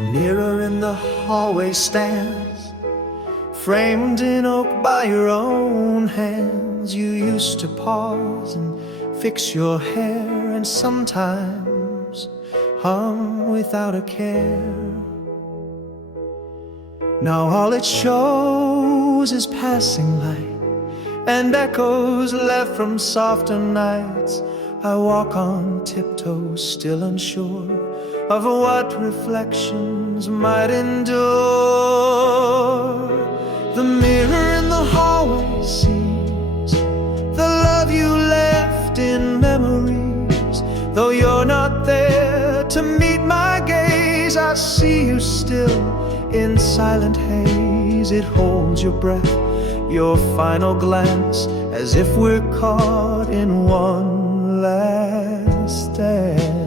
The mirror in the hallway stands, framed in oak by your own hands. You used to pause and fix your hair, and sometimes hum without a care. Now all it shows is passing light and echoes left from softer nights. I walk on tiptoes, still unsure of what reflections might endure. The mirror in the hallway sees the love you left in memories. Though you're not there to meet my gaze, I see you still in silent haze. It holds your breath, your final glance, as if we're caught in one last dance.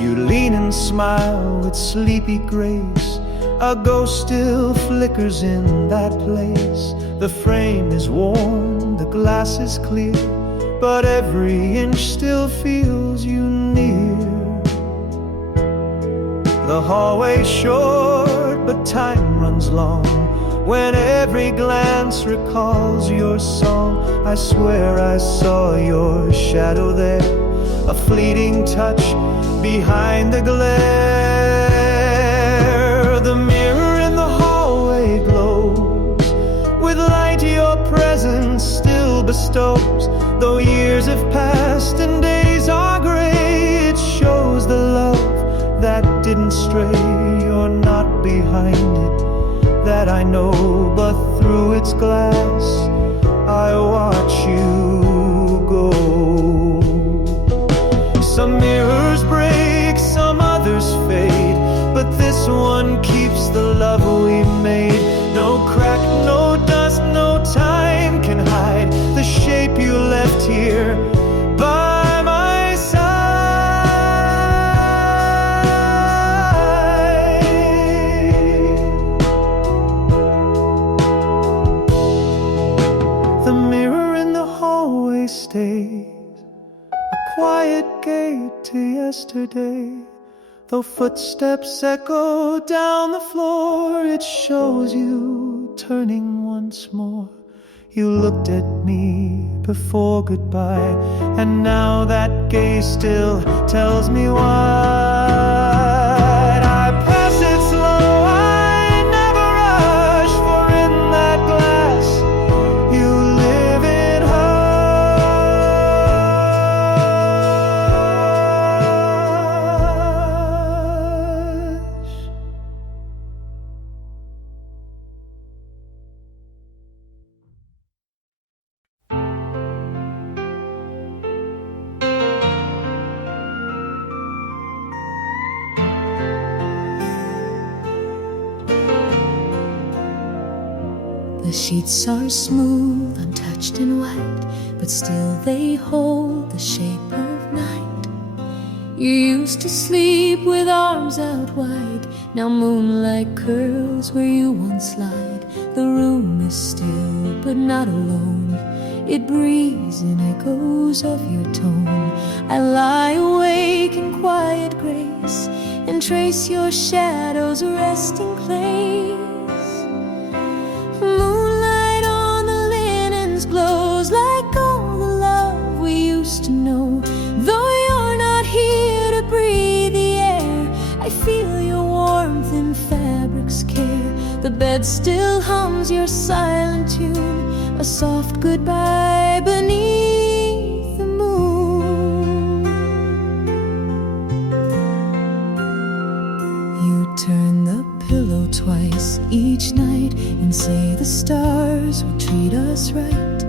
You lean and smile with sleepy grace. A ghost still flickers in that place. The frame is worn, the glass is clear, but every inch still feels you near. The hallway's short, but time runs long. When every glance recalls your song, I swear I saw your shadow there, a fleeting touch behind the glare. The mirror in the hallway glows with light your presence still bestows. Though years have passed and days are gray, it shows the love that didn't stray. You're not behind it, that I know, but through its glass I watch you go. Some mirrors break, some others fade, but this one keeps the love we made. No crack, no dust, no time can hide the shape you left here by my side. The mirror in the hallway stays a quiet gate to yesterday. Though footsteps echo down the floor, it shows you turning once more. You looked at me before goodbye, and now that gaze still tells me why. I pass it slow, I never rush, for in that glass you live in hush. The sheets are smooth, untouched and white, but still they hold the shape of night. You used to sleep with arms out wide, now moonlight curls where you once lied. The room is still, but not alone. It breathes in echoes of your tone. I lie awake in quiet grace and trace your shadow's resting place. Moonlight on the linens glows like all the love we used to know. Though you're not here to breathe the air, I feel your warmth in fabric's care. The bed still hums your silent tune, a soft goodbye beneath the moon. You turn the pillow twice each night and say the stars will treat us right.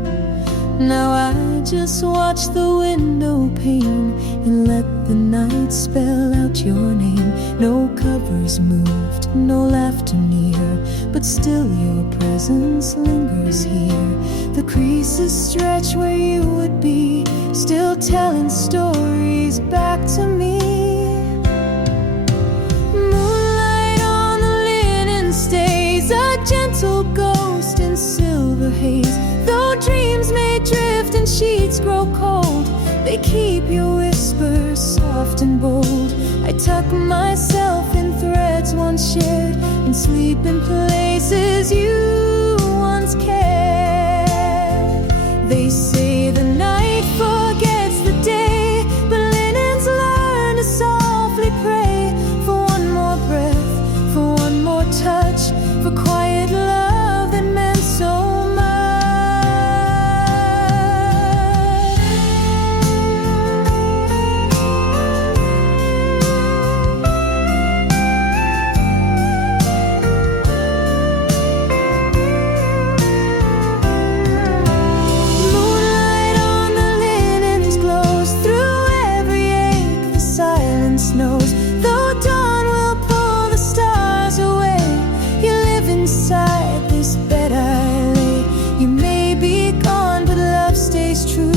Now I just watch the window pane and let the night spell out your name. No covers moved, no laughter near, but still your presence lingers here. The creases stretch where you would be, still telling stories back to me. Moonlight on the linen stays, a gentle ghost in silver haze. Though dreams may drift and sheets grow cold, they keep your whispers soft and bold. I tuck myself once shared, and sleep in places you once cared. They say the night forgets the day, but linens learn to softly pray for one more breath, for one more touch, for quiet love that meant so knows. Though dawn will pull the stars away, you live inside this bed I lay. You may be gone, but love stays true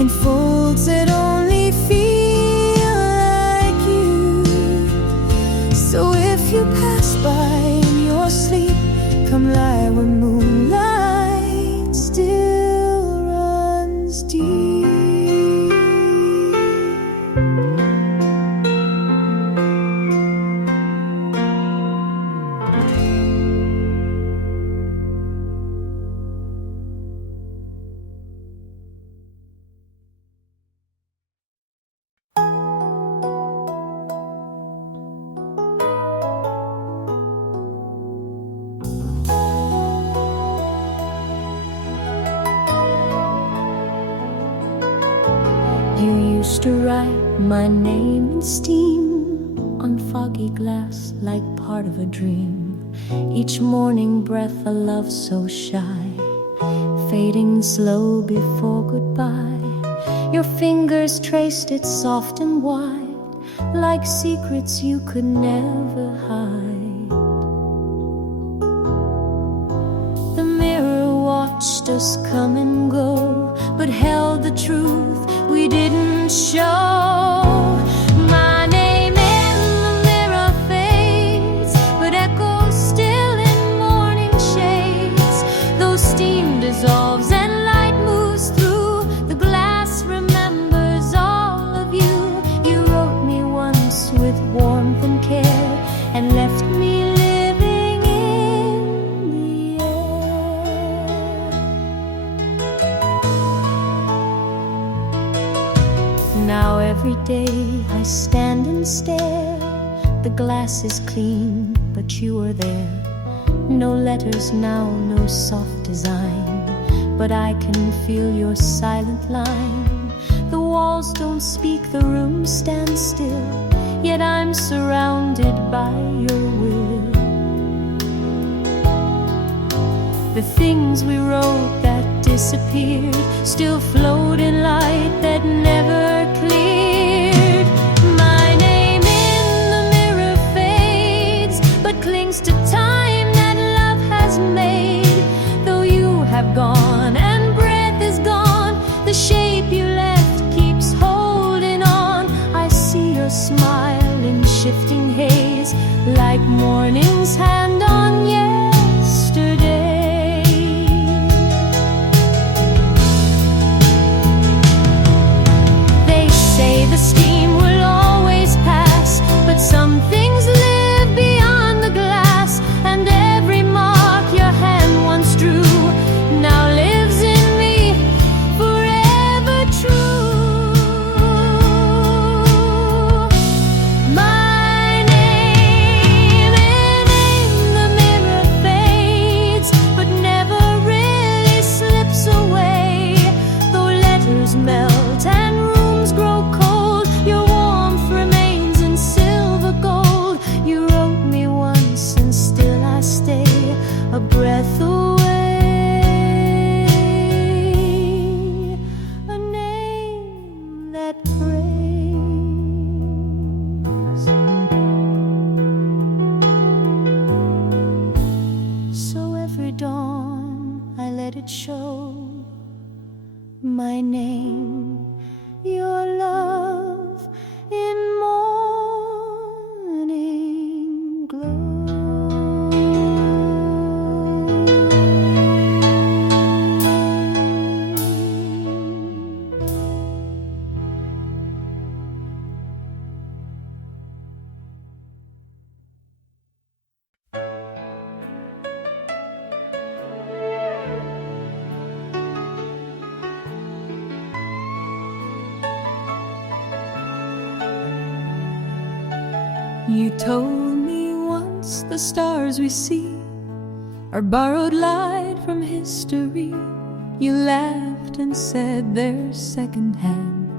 in folds that only feel like you. So if you pass by in your sleep, come lie where moonlight still runs deep. You used to write my name in steam on foggy glass like part of a dream. Each morning breath a love so shy, fading slow before goodbye. Your fingers traced it soft and wide, like secrets you could never hide. The mirror watched us come and go, but held the truth we didn't show. My name in the mirror fades, but echoes still in morning shades. Though steam dissolves and light moves through, the glass remembers all of you. You wrote me once with warmth and care, and left me living in the air. Now every day I stand and stare. The glass is clean, but you are there. No letters now, no soft design, but I can feel your silent line. The walls don't speak, the room stands still, yet I'm surrounded by your will. The things we wrote that disappeared still float in light that never cleared. My name in the mirror fades, but clings to time that love has made. Though you have gone and breath is gone, the shape you left keeps holding on. I see your smile in shifting haze, like morning's hand on yesterday. The steam will always pass, but some things live beyond the glass, and every mark your hand once drew now lives in me, forever true. My name in the mirror fades, but never really slips away. Though letters melt and rooms grow cold, your warmth remains in silver gold. You wrote me once and still I stay, a breath away, a name that prays. So every dawn I let it show my name, your love in morning glow. You told me once the stars we see are borrowed light from history. You laughed and said they're secondhand,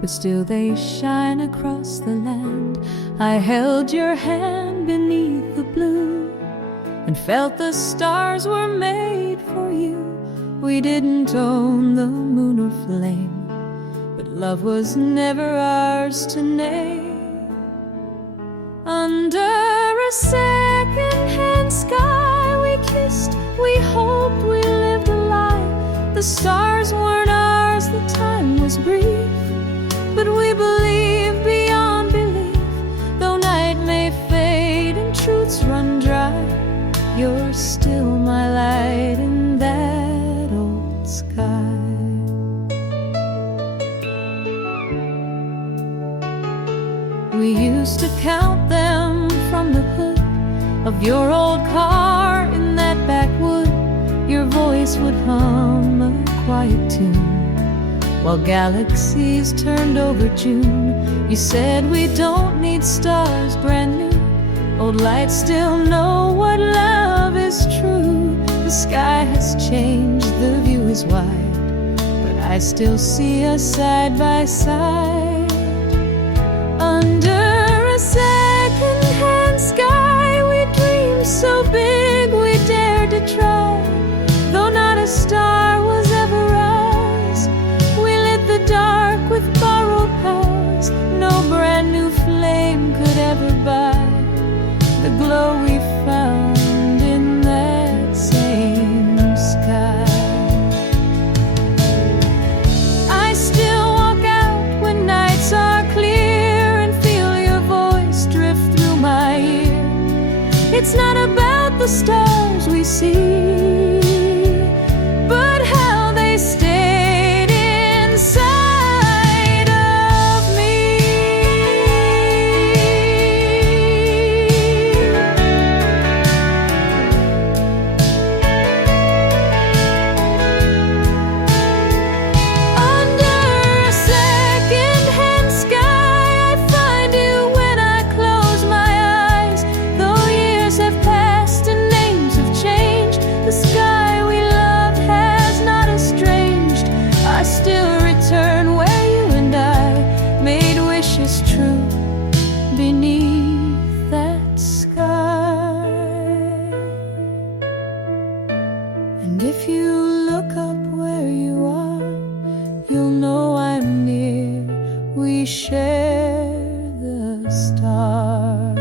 but still they shine across the land. I held your hand beneath the blue and felt the stars were made for you. We didn't own the moon or flame, but love was never ours to name. Under a second-hand sky we kissed, we hoped we lived a lie. The stars weren't ours, the time was brief, but we believe beyond belief. Though night may fade and truths run dry, you're still my light in that old sky. We used to count them from the hood of your old car in that backwood. Your voice would hum a quiet tune while galaxies turned over June. You said we don't need stars brand new, old lights still know what love is true. The sky has changed, the view is wide, but I still see us side by side. Under a second-hand sky we dreamed so big we dared to try. Though not a star was ever ours, we lit the dark with borrowed powers. No brand new flame could ever buy the glow we found in that same sky. I still walk out when nights are clear and feel your voice drift through my ear. It's not about the stars we see, but how they stayed inside of me. Under a second-hand sky I find you when I close my eyes. Though years have passed and names have changed, the sky we loved has not estranged. I still return where you and I made wishes true beneath that sky. And if you look up where you are, you'll know I'm near. We share the stars.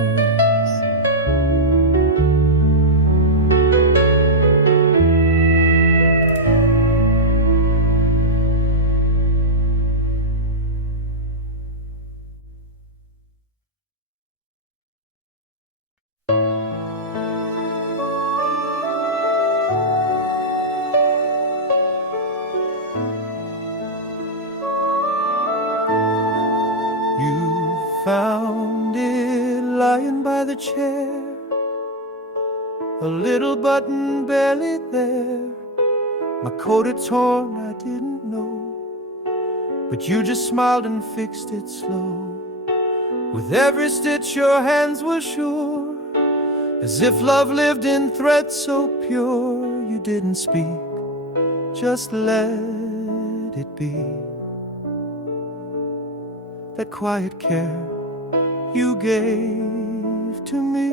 You found it lying by the chair, a little button barely there. My coat had torn, I didn't know, but you just smiled and fixed it slow. With every stitch your hands were sure, as if love lived in threads so pure. You didn't speak, just let it be. That quiet care you gave to me.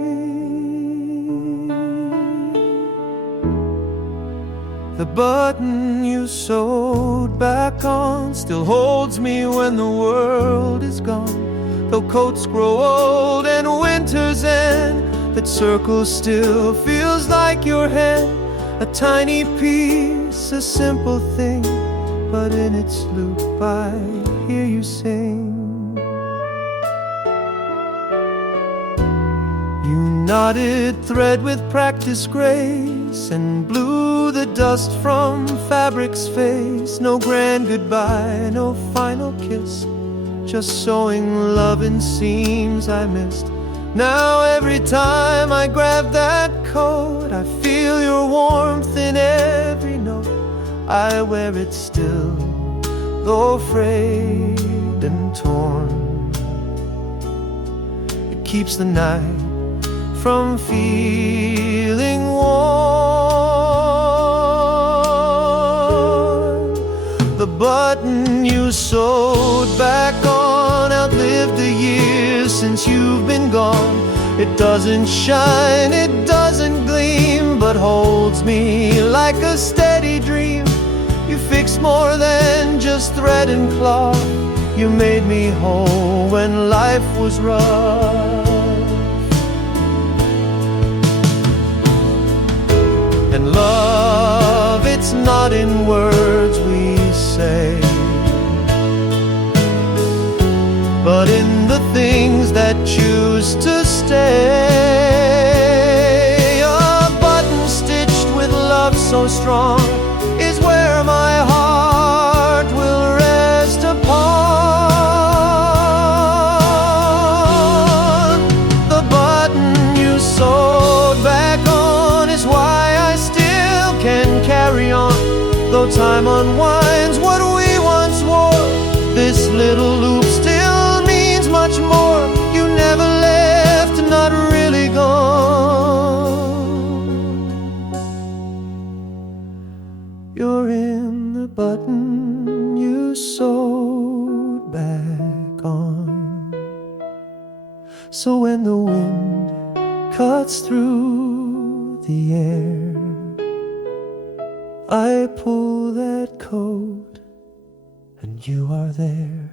The button you sewed back on still holds me when the world is gone. Though coats grow old and winters end, that circle still feels like your hand. A tiny piece, a simple thing, but in its loop I hear you sing. You knotted thread with practiced grace and blew the dust from fabric's face. No grand goodbye, no final kiss, just sewing love in seams I missed. Now every time I grab that coat, I feel your warmth in every note. I wear it still, though frayed and torn. It keeps the night from feeling warm. The button you sewed back on outlived the years since you've been gone. It doesn't shine, it doesn't gleam, but holds me like a steady dream. You fixed more than just thread and cloth. You made me whole when life was rough. And love, it's not in words we say, but in the things that choose to stay. A button stitched with love so strong is where my heart will rest upon. The button you sewed back on is why I still can carry on. Though time unwinds what we once wore, this little loop still means much more. You never left, not really gone. You're in the button you sewed back on. So when the wind cuts through the air, I pull that coat and you are there.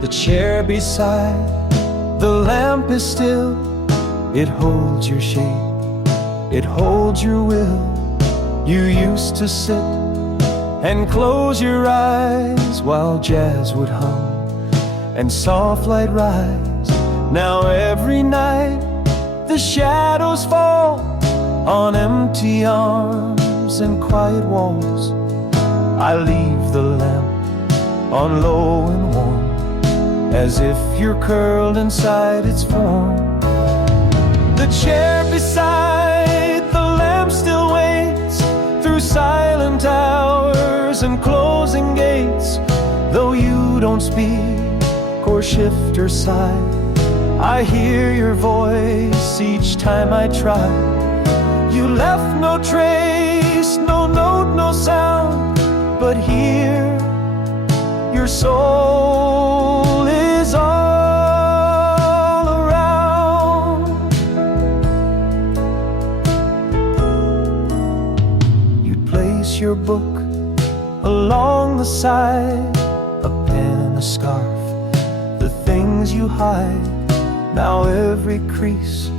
The chair beside the lamp is still. It holds your shape, it holds your will. You used to sit and close your eyes while jazz would hum and soft light rise. Now every night the shadows fall on empty arms and quiet walls. I leave the lamp on low and warm, as if you're curled inside its form. The chair beside the lamp still waits through silent hours and closing gates. Though you don't speak or shift or sigh, I hear your voice each time I try. You left no trace, no note, no sound, but here your soul is all around. You'd place your book along the side, a pen, a scarf, the things you hide. Now every crease,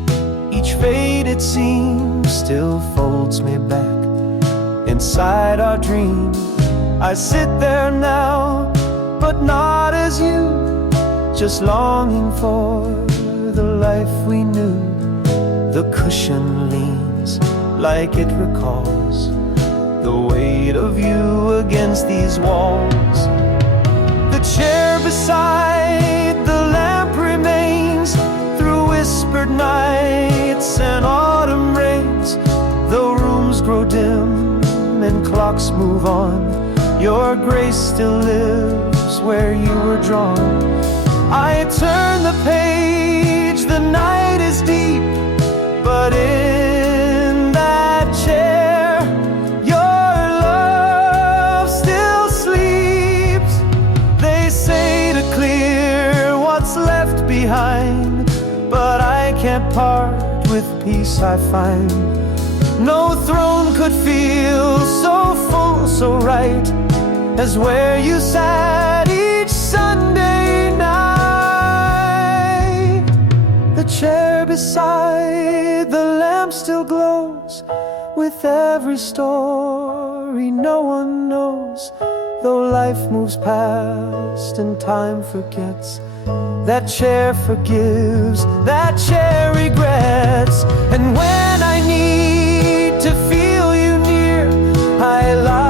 each faded seam still folds me back inside our dream. I sit there now, but not as you, just longing for the life we knew. The cushion leans like it recalls the weight of you against these walls. The chair beside the lamp remains through whispered nights and autumn rains. Though rooms grow dim and clocks move on, your grace still lives where you were drawn. I turn the page, the night is deep, but in that chair your love still sleeps. They say to clear what's left behind, but I can't part with peace I find. No throne could feel so full, so right, as where you sat each Sunday night. The chair beside the lamp still glows with every story no one knows. Though life moves past and time forgets, that chair forgives, that chair regrets. And when I need to feel you near, I lie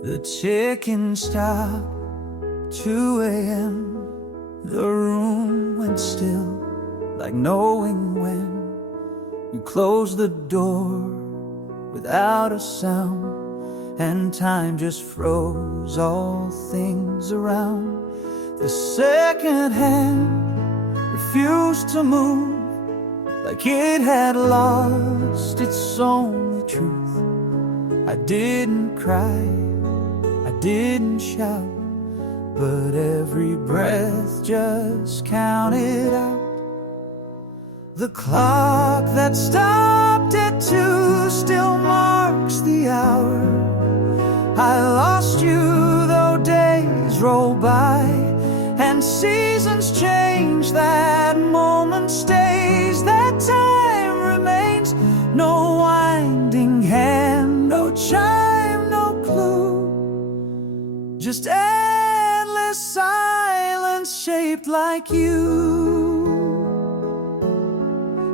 The chicken stopped, 2 a.m. The room went still, like knowing when you closed the door without a sound, and time just froze all things around. The second hand refused to move, like it had lost its only truth. I didn't cry, I didn't shout, but every breath just counted out. The clock that stopped at 2 still marks the hour. I lost you though days roll by, and seasons change, that moment stays, that time remains. No winding hand, no chime, no clue, just endless silence shaped like you.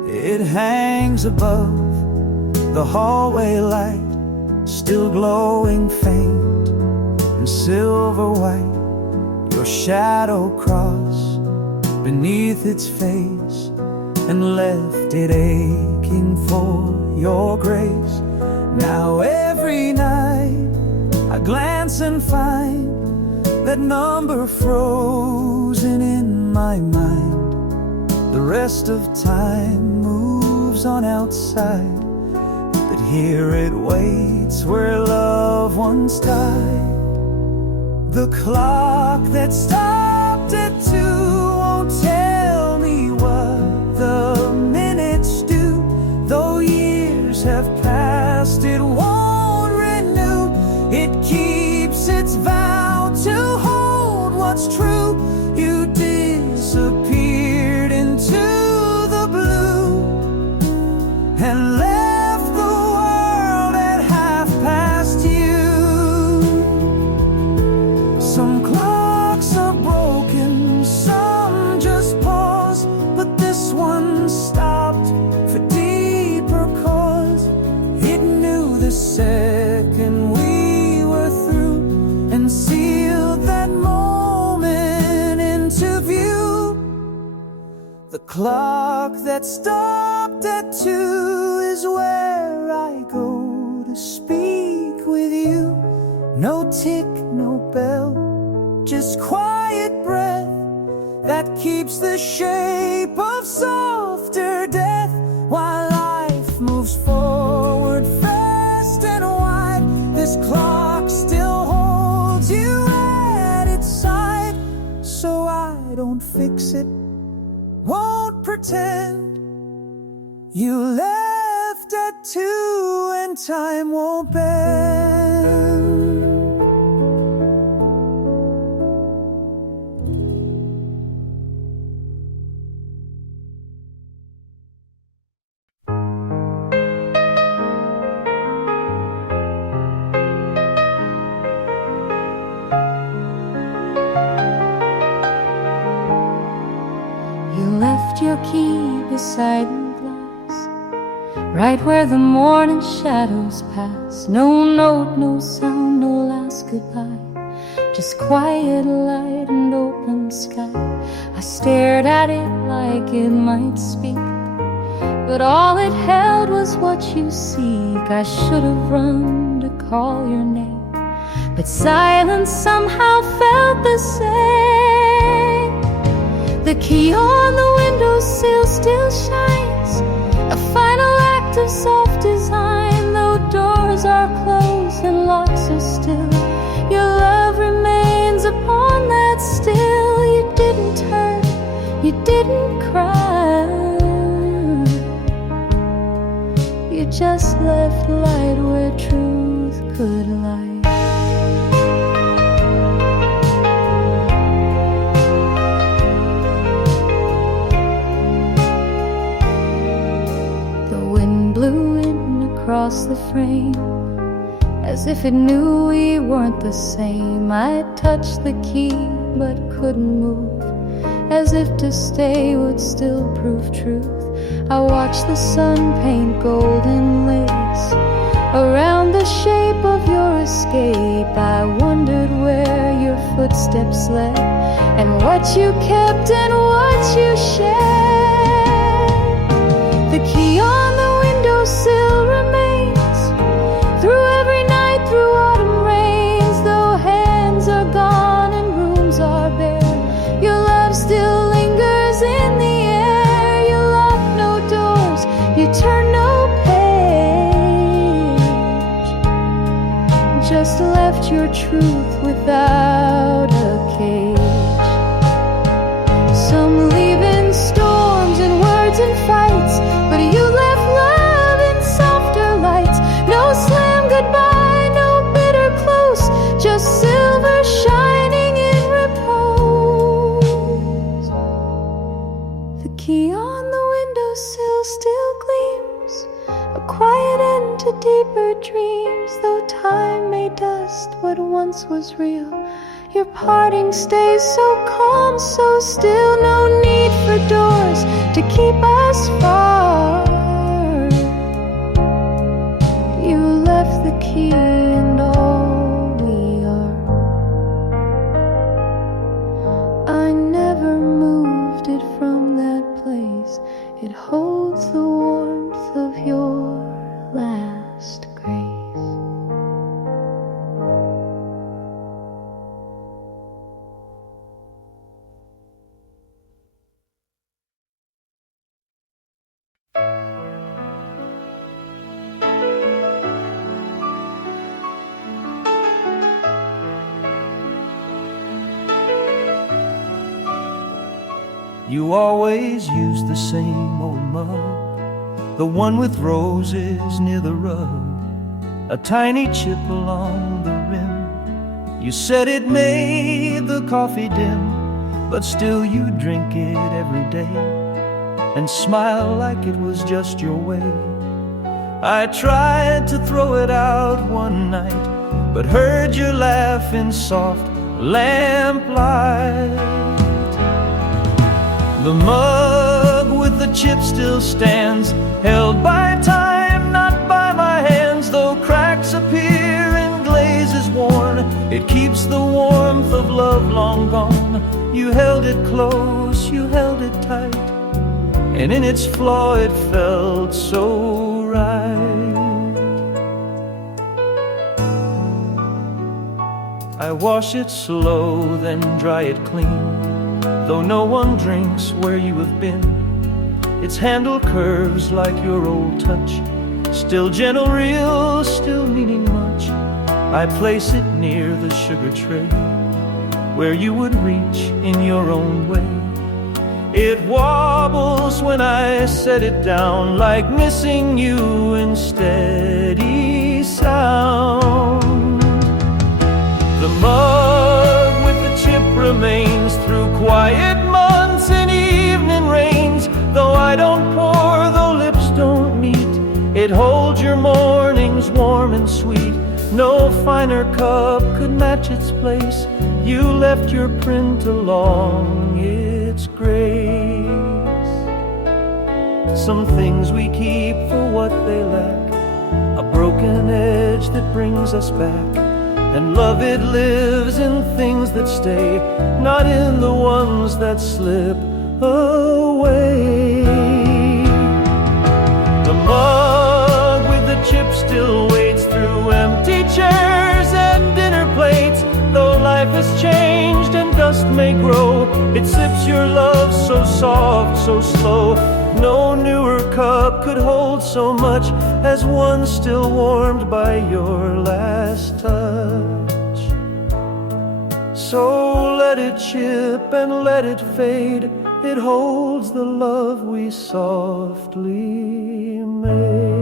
It hangs above the hallway light, still glowing faint and silver white. Your shadow crossed beneath its face and left it aching for your grace. Now every night I glance and find that number frozen in my mind. The rest of time moves on outside, but here it waits where love once died. The clock that stopped at 2 won't tell me what the minutes do. Though years have passed, it won't renew. It keeps its vow to hold what's true. You disappeared into the blue and left the world at half past you. Some clocks are broken, some just pause, but this one stopped for deeper cause. It knew the second we were through and sealed that moment into view. The clock that stopped at 2 is where I go to speak with you. No tick, no bell, just quiet breath that keeps the shape of softer death. While life moves forward fast and wide, this clock still holds you at its side. So I don't fix it, won't pretend. You left at 2 and time won't bend. You left your key beside the glass, right where the morning shadows pass. No note, no sound, no last goodbye, just quiet light and open sky. I stared at it like it might speak, but all it held was what you seek. I should have run to call your name, but silence somehow felt the same. The key on the windowsill still shines, a final act of soft design. Though doors are closed and locks are still, your love remains upon that still. You didn't hurt, you didn't cry, you just left light where truth could lie. Across the frame, as if it knew we weren't the same. I touched the key but couldn't move, as if to stay would still prove truth. I watched the sun paint golden lace Around the shape of your escape, I wondered where your footsteps led, and what you kept and what you shared. The key on the windowsill remains through every night, through autumn rains. Though hands are gone and rooms are bare, your love still lingers in the air. You lock no doors, you turn no page, just left your truth without a cage. Some leave in storms and words and fights, but you left love in softer lights. No slam goodbye, no bitter close, just silver shining in repose. The key on the windowsill still gleams, a quiet end to deeper dreams. Though time may dust what once was real, your parting stays so calm, so still. No need for doors to keep us far. You left the key and all we are. I never moved it from that place. It holds the warmth of your last grace. You always use the same old mug, the one with roses near the rug, a tiny chip along the rim. You said it made the coffee dim, but still you drink it every day and smile like it was just your way. I tried to throw it out one night, but heard your laugh in soft lamplight. The mug with the chip still stands, held by time, not by my hands. Though cracks appear and glaze is worn, it keeps the warmth of love long gone. You held it close, you held it tight, and in its flaw it felt so right. I wash it slow, then dry it clean. Though no one drinks where you have been, its handle curves like your old touch, still gentle, real, still meaning much. I place it near the sugar tray, where you would reach in your own way. It wobbles when I set it down, like missing you in steady sound. The mug with the chip remains through quiet months and evening rains. Though I don't pour, though lips don't meet, it holds your mornings warm and sweet. No finer cup could match its place. You left your print along its grace. Some things we keep for what they lack, a broken edge that brings us back. And love, it lives in things that stay, not in the ones that slip away. The mug with the chip still waits through empty chairs and dinner plates. Though life has changed and dust may grow, it sips your love so soft, so slow. No newer cup could hold so much as one still warmed by your last touch. So let it chip and let it fade, it holds the love we softly made.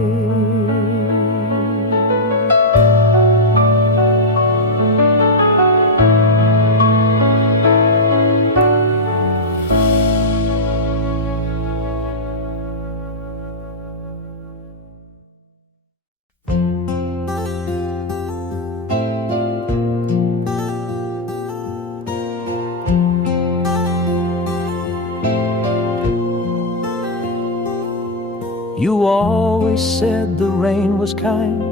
You always said the rain was kind,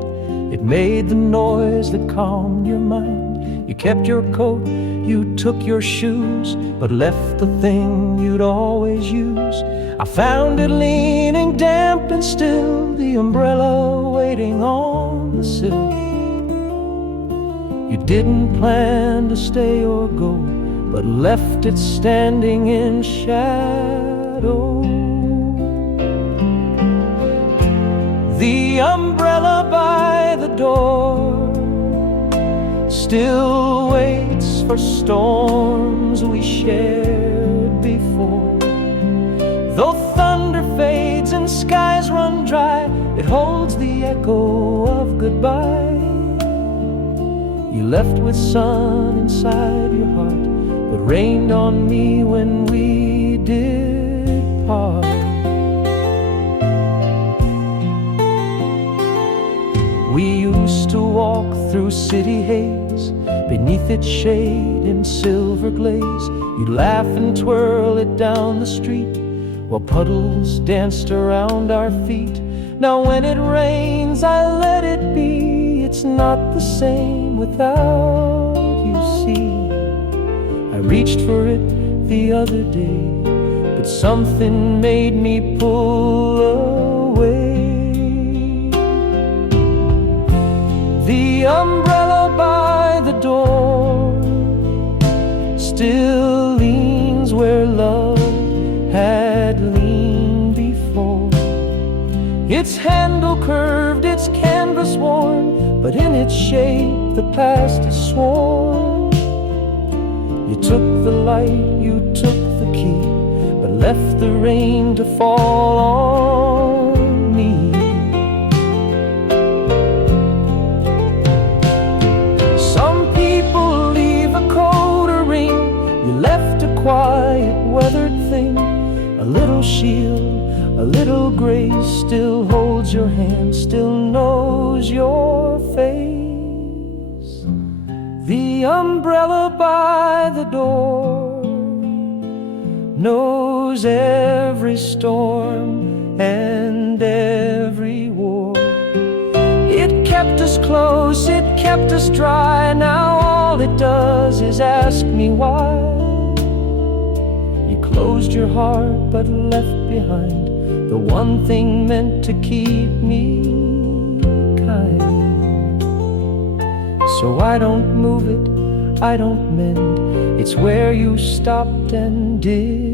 It made the noise that calmed your mind. You kept your coat, you took your shoes, but left the thing you'd always use. I found it leaning damp and still, the umbrella waiting on the sill. You didn't plan to stay or go, but left it standing in shadow. The umbrella by the door still waits for storms we shared before. Though thunder fades and skies run dry, it holds the echo of goodbye. You left with sun inside your heart, but rained on me when we did part. We used to walk through city haze, beneath its shade in silver glaze. You'd laugh and twirl it down the street, while puddles danced around our feet. Now when it rains, I let it be. It's not the same without you, see. I reached for it the other day, but something made me pull away. The umbrella by the door still leans where love had leaned before. Its handle curved, its canvas worn, but in its shape the past is sworn. You took the light, you took the key, but left the rain to fall on me. Some people leave a coat or ring, you left a quiet, weathered thing. A little shield, a little grace, still holds your hand, still knows your face. The umbrella by the door knows every storm and every war. It kept us close, it kept us dry. Now all it does is ask me why. You closed your heart but left behind the one thing meant to keep me kind. So I don't move it, I don't mend. It's where you stopped and did